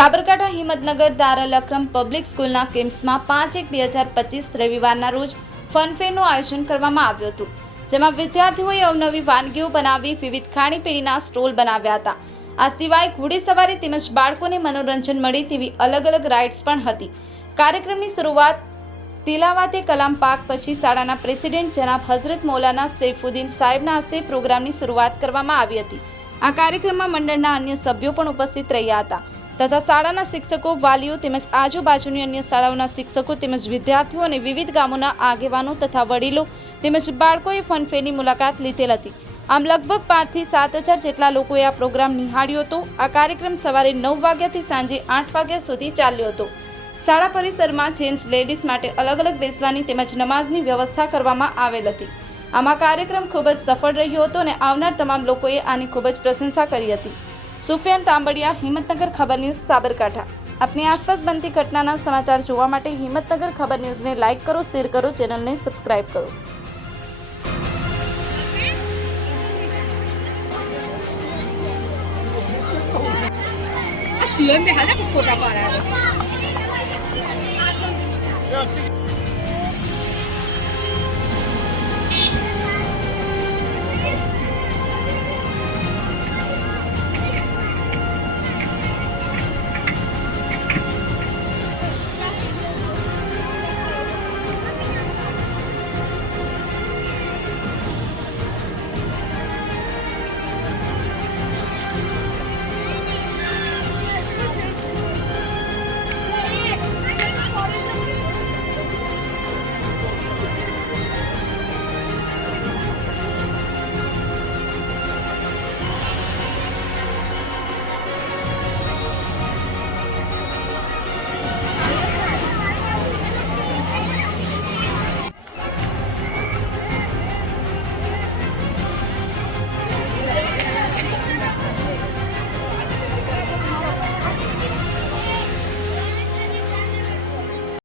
Sabarkantha Himmatnagar દારુલ Akram public સ્કૂલના કેમ્પસમાં 5/1/2025 રવિવારના રોજ ફનફેરનું આયોજન કરવામાં આવ્યું હતું, જેમાં વિદ્યાર્થીઓએ અવનવી વાનગીઓ બનાવી વિવિધ ખાણીપીણીના સ્ટોલ બનાવ્યા હતા। આ સિવાય ઘોડેસવારી તેમજ બાળકોને મનોરંજન મળે તેવી અલગ અલગ રાઇડ્સ પણ હતી। કાર્યક્રમની શરૂઆત તિલાવાતે કલામ પાક પછી શાળાના પ્રેસિડેન્ટ જનાબ હઝરત મૌલાના સૈફુદ્દીન સાહેબના હસ્તે પ્રોગ્રામની શરૂઆત કરવામાં આવી હતી। આ કાર્યક્રમમાં મંડળના અન્ય સભ્યો પણ ઉપસ્થિત રહ્યા હતા તથા શાળાના શિક્ષકો, વાલીઓ તેમજ આજુબાજુની અન્ય શાળાઓના શિક્ષકો તેમજ વિદ્યાર્થીઓ અને વિવિધ ગામોના આગેવાનો તથા વડીલો તેમજ બાળકોએ ફનફેરની મુલાકાત લીધેલ હતી। આમ લગભગ 5 થી 7 હજાર જેટલા લોકોએ આ પ્રોગ્રામ નિહાળ્યો હતો। આ કાર્યક્રમ સવારે 9 વાગ્યાથી સાંજે 8 વાગ્યા સુધી ચાલ્યો હતો। શાળા પરિસરમાં જેન્ટ્સ લેડીઝ માટે અલગ અલગ બેસવાની તેમજ નમાઝની વ્યવસ્થા કરવામાં આવેલ હતી। આમાં કાર્યક્રમ ખૂબ જ સફળ રહ્યો હતો અને આવનાર તમામ લોકોએ આની ખૂબ જ પ્રશંસા કરી હતી। સુફિયાન તાંબડિયા, હિંમતનગર ખબર ન્યૂઝ, સાબરકાંઠા। अपनी आसपास बनती घटना समाचार જોવા માટે હિંમતનગર ખબર ન્યૂઝને લાઇક કરો, શેર કરો, ચેનલને સબસ્ક્રાઇબ કરો।喜欢被还在不扩张过来。